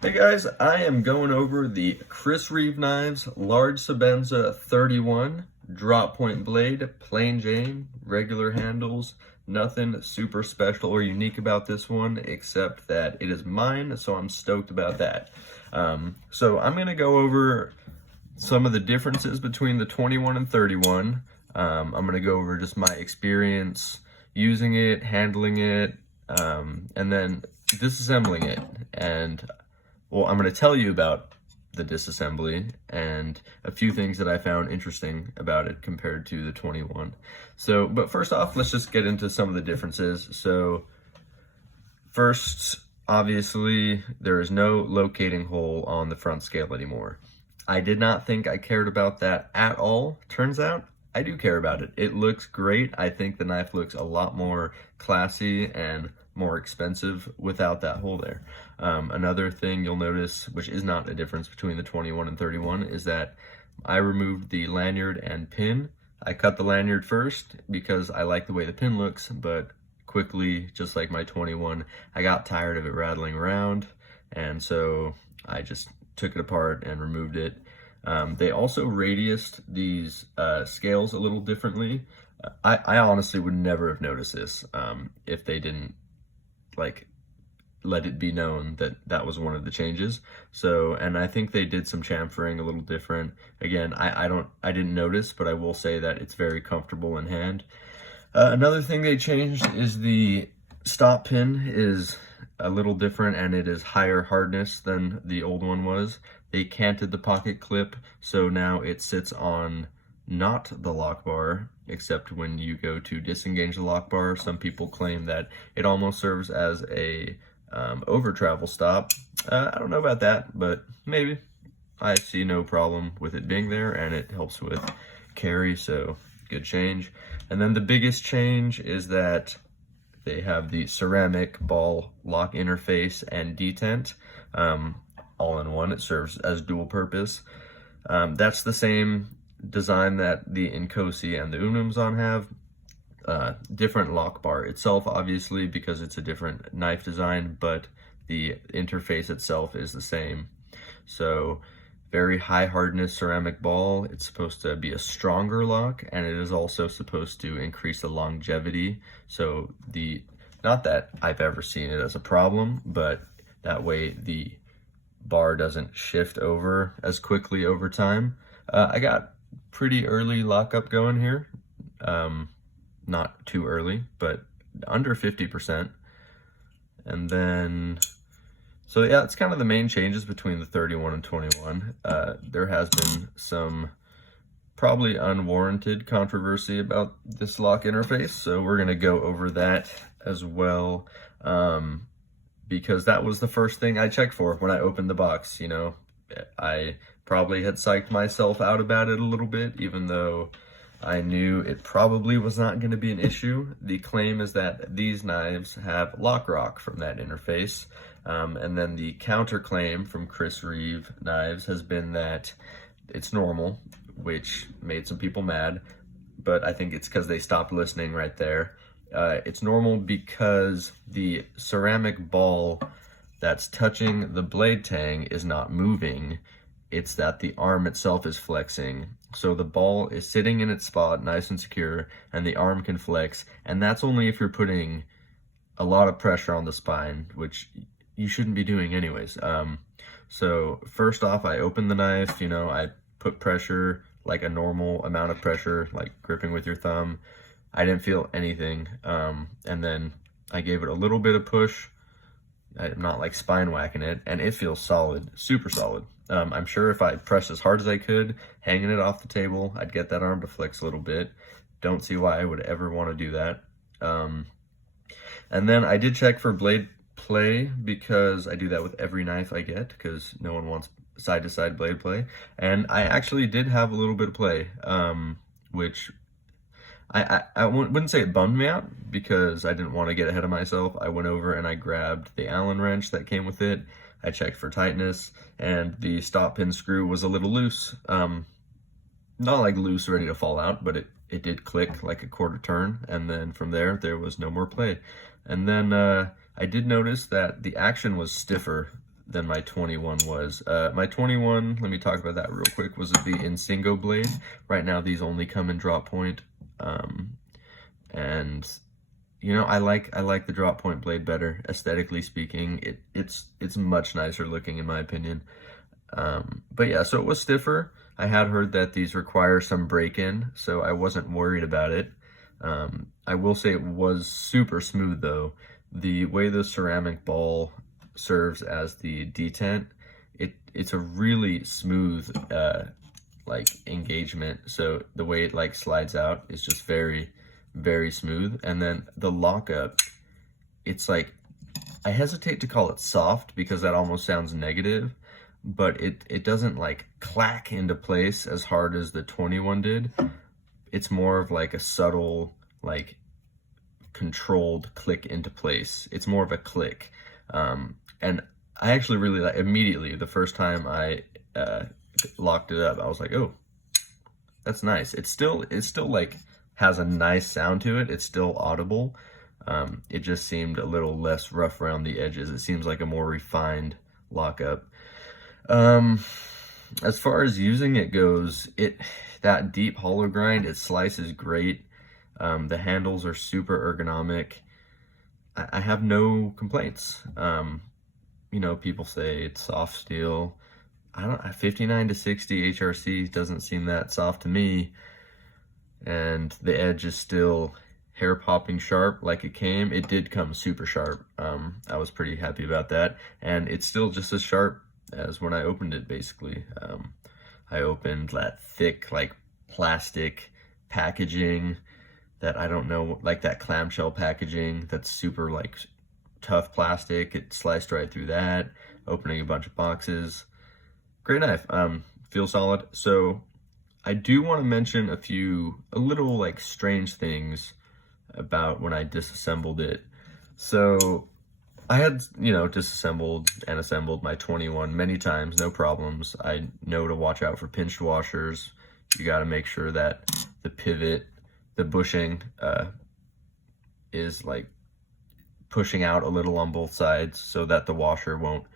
Hey guys, I am going over the Reeve knives, large Sebenza 31, drop point blade, plain Jane, regular handles, nothing super special or unique about this one except that it is mine, so I'm stoked about that. So I'm going to go over some of the differences between the 21 and 31. I'm going to go over just my experience using it, handling it, and then disassembling it. And well, I'm going to tell you about the disassembly and a few things that I found interesting about it compared to the 21. So, but first off, let's just get into some of the differences. So, first, obviously, there is no locating hole on the front scale anymore. I did not think I cared about that at all. Turns out, I do care about it. It looks great. I think the knife looks a lot more classy and more expensive without that hole there. Another thing you'll notice, which is not a difference between the 21 and 31, is that I removed the lanyard and pin. I cut the lanyard first because I like the way the pin looks, but quickly, just like my 21, I got tired of it rattling around, and so I just took it apart and removed it. They also radiused these scales a little differently. I honestly would never have noticed this if they didn't let it be known that that was one of the changes. So, and I think they did some chamfering a little different. Again, I didn't notice, but I will say that it's very comfortable in hand. Another thing they changed is the stop pin is a little different, and it is higher hardness than the old one was. They canted the pocket clip, so now it sits on not the lock bar, except when you go to disengage the lock bar. Some people claim that it almost serves as a over travel stop. I don't know about that, but maybe. I see no problem with it being there, and it helps with carry, so good change. And then the biggest change is that they have the ceramic ball lock interface and detent all in one. It serves as dual purpose. That's the same design that the Inkosi and the Unumzon have. Different lock bar itself, obviously, because it's a different knife design, but the interface itself is the same. So very high hardness ceramic ball. It's supposed to be a stronger lock, and it is also supposed to increase the longevity. So not that I've ever seen it as a problem, but that way the bar doesn't shift over as quickly over time. I got pretty early lockup going here. Not too early, but under 50%. And then, so yeah, it's kind of the main changes between the 31 and 21. There has been some probably unwarranted controversy about this lock interface, so we're gonna go over that as well, because that was the first thing I checked for when I opened the box. You know, I probably had psyched myself out about it a little bit, even though I knew it probably was not going to be an issue. The claim is that these knives have lock rock from that interface. And then the counterclaim from Reeve knives has been that it's normal, which made some people mad, but I think it's because they stopped listening right there. It's normal because the ceramic ball that's touching the blade tang is not moving. It's that the arm itself is flexing. So the ball is sitting in its spot, nice and secure, and the arm can flex. And that's only if you're putting a lot of pressure on the spine, which you shouldn't be doing anyways. So first off, I opened the knife, you know, I put pressure, like a normal amount of pressure, like gripping with your thumb. I didn't feel anything. And then I gave it a little bit of push. I'm not like spine whacking it, and it feels solid, super solid. I'm sure if I pressed as hard as I could, hanging it off the table, I'd get that arm to flex a little bit. Don't see why I would ever want to do that. And then I did check for blade play, because I do that with every knife I get, because no one wants side-to-side blade play. And I actually did have a little bit of play, which I wouldn't say it bummed me out, because I didn't want to get ahead of myself. I went over and I grabbed the Allen wrench that came with it. I checked for tightness, and the stop pin screw was a little loose. Not like loose, ready to fall out, but it did click like a quarter turn, and then from there was no more play. And then I did notice that the action was stiffer than my 21 was. My 21, let me talk about that real quick, was the Insingo blade. Right now these only come in drop point, and you know, I like the drop point blade better, aesthetically speaking. It's much nicer looking in my opinion. But yeah, so it was stiffer. I had heard that these require some break-in, so I wasn't worried about it. I will say it was super smooth though. The way the ceramic ball serves as the detent, it's a really smooth like engagement. So the way it like slides out is just very, very smooth. And then the lockup, it's like, I hesitate to call it soft because that almost sounds negative, but it doesn't like clack into place as hard as the 21 did. It's more of like a subtle, like controlled click into place. It's more of a click. And I actually really like, immediately, the first time I locked it up, I was like, oh, that's nice. It's still like has a nice sound to it. It's still audible. It just seemed a little less rough around the edges. It seems like a more refined lockup. As far as using it goes, that deep hollow grind, it slices great. The handles are super ergonomic. I have no complaints. You know, people say it's soft steel. 59 to 60 HRC doesn't seem that soft to me. And the edge is still hair popping sharp like it came. It did come super sharp. I was pretty happy about that. And it's still just as sharp as when I opened it, basically. I opened that thick, like plastic packaging that I don't know, like that clamshell packaging that's super like tough plastic. It sliced right through that, opening a bunch of boxes. Great knife. Feels solid. So I do want to mention a little like strange things about when I disassembled it. So I had, you know, disassembled and assembled my 21 many times, no problems. I know to watch out for pinched washers. You got to make sure that the pivot, the bushing is like pushing out a little on both sides so that the washer won't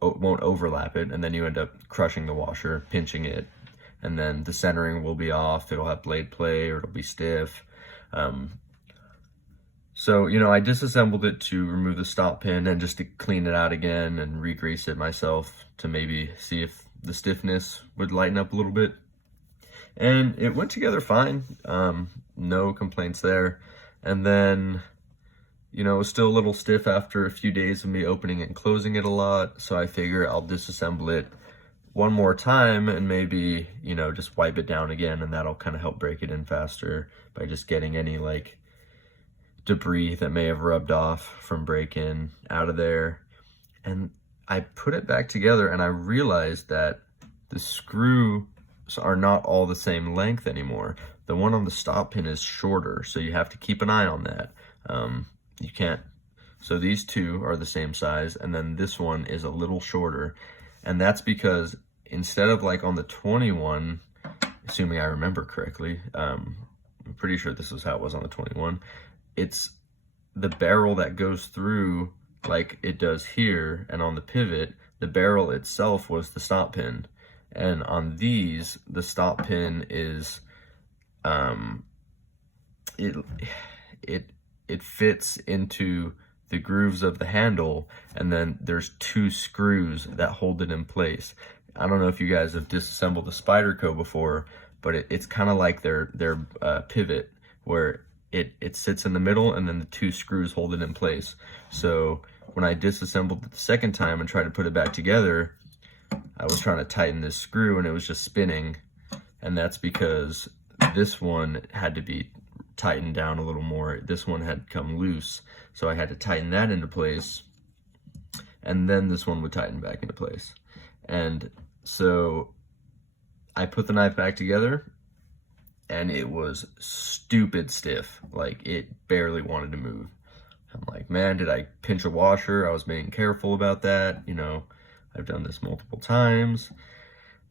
overlap it, and then you end up crushing the washer, pinching it, and then the centering will be off. It'll have blade play or it'll be stiff. So, you know, I disassembled it to remove the stop pin and just to clean it out again and re-grease it myself to maybe see if the stiffness would lighten up a little bit. And it went together fine. No complaints there. And then, you know, it was still a little stiff after a few days of me opening it and closing it a lot. So I figure I'll disassemble it one more time and maybe, you know, just wipe it down again, and that'll kind of help break it in faster by just getting any like debris that may have rubbed off from break-in out of there. And I put it back together and I realized that the screws are not all the same length anymore. The one on the stop pin is shorter, so you have to keep an eye on that. You can't, so these two are the same size, and then this one is a little shorter. And that's because instead of like on the 21, assuming I remember correctly, I'm pretty sure this is how it was on the 21, it's the barrel that goes through like it does here, and on the pivot, the barrel itself was the stop pin. And on these, the stop pin is, it fits into the grooves of the handle, and then there's two screws that hold it in place. I don't know if you guys have disassembled a Spyderco before, but it's kind of like their pivot, where it sits in the middle and then the two screws hold it in place. So when I disassembled it the second time and tried to put it back together, I was trying to tighten this screw and it was just spinning. And that's because this one had to be tightened down a little more. This one had come loose, so I had to tighten that into place, and then this one would tighten back into place. And so I put the knife back together and it was stupid stiff. Like, it barely wanted to move. I'm like, man, did I pinch a washer? I was being careful about that. You know, I've done this multiple times.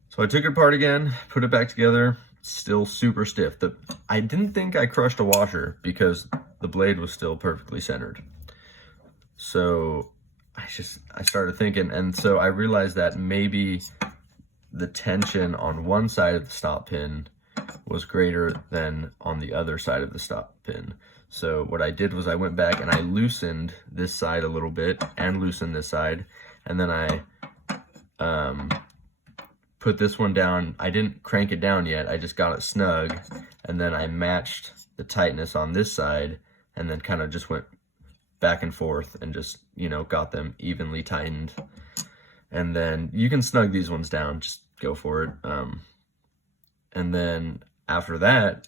So I took it apart again, put it back together, still super stiff. I didn't think I crushed a washer because the blade was still perfectly centered. So I started thinking, and so I realized that maybe the tension on one side of the stop pin was greater than on the other side of the stop pin. So what I did was I went back and I loosened this side a little bit and loosened this side, and then I put this one down. I didn't crank it down yet, I just got it snug, and then I matched the tightness on this side and then kind of just went back and forth and just, you know, got them evenly tightened. And then you can snug these ones down, just go for it. And then after that,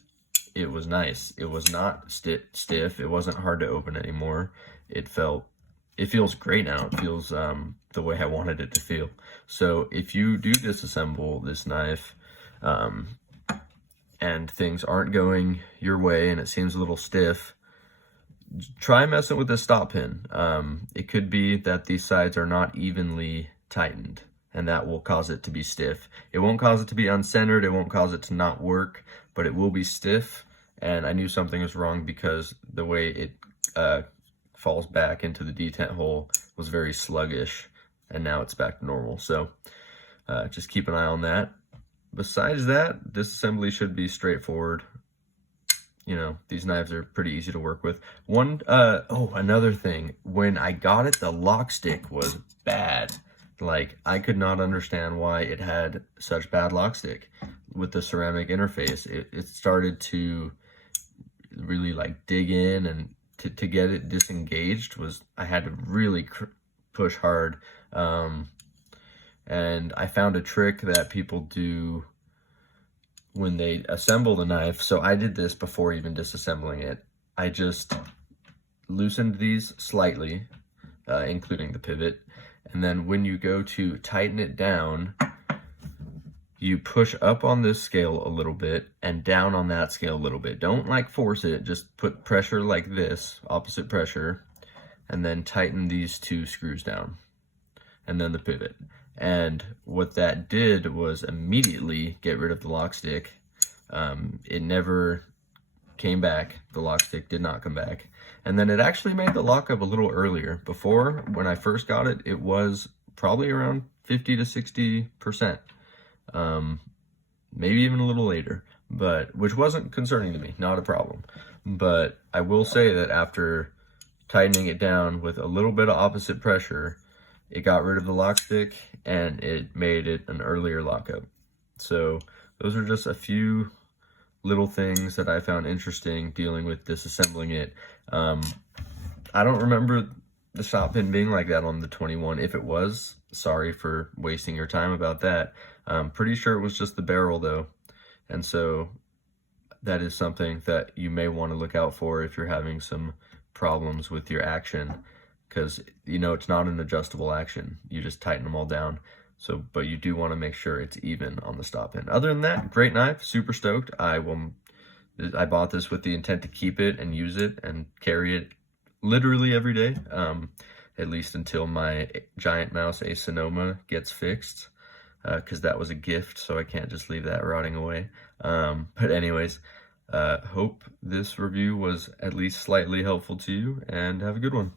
it was nice. It was not stiff. It wasn't hard to open anymore. It feels great now. It feels the way I wanted it to feel. So if you do disassemble this knife and things aren't going your way and it seems a little stiff, try messing with the stop pin. It could be that these sides are not evenly tightened, and that will cause it to be stiff. It won't cause it to be uncentered, it won't cause it to not work, but it will be stiff. And I knew something was wrong because the way it falls back into the detent hole was very sluggish, and now it's back to normal. So just keep an eye on that. Besides that, disassembly should be straightforward. You know, these knives are pretty easy to work with. Another thing, when I got it, the lock stick was bad. Like, I could not understand why it had such bad lock stick with the ceramic interface. It started to really like dig in, and to get it disengaged I had to really push hard. And I found a trick that people do when they assemble the knife. So I did this before even disassembling it. I just loosened these slightly, including the pivot. And then when you go to tighten it down, you push up on this scale a little bit and down on that scale a little bit. Don't like force it, just put pressure like this, opposite pressure, and then tighten these two screws down, and then the pivot. And what that did was immediately get rid of the lock stick. It never came back. The lock stick did not come back. And then it actually made the lockup a little earlier. Before, when I first got it, it was probably around 50 to 60%. Maybe even a little later, but which wasn't concerning to me, not a problem. But I will say that after tightening it down with a little bit of opposite pressure, it got rid of the lock stick and it made it an earlier lockup. So those are just a few little things that I found interesting dealing with disassembling it. I don't remember the stop pin being like that on the 21. If it was, sorry for wasting your time about that. I'm pretty sure it was just the barrel though. And so that is something that you may want to look out for if you're having some problems with your action, because you know it's not an adjustable action. You just tighten them all down. So, but you do want to make sure it's even on the stop pin. Other than that, great knife, super stoked. I bought this with the intent to keep it and use it and carry it literally every day, at least until my giant mouse Ace Sonoma gets fixed, because that was a gift, so I can't just leave that rotting away. But anyways, hope this review was at least slightly helpful to you, and have a good one.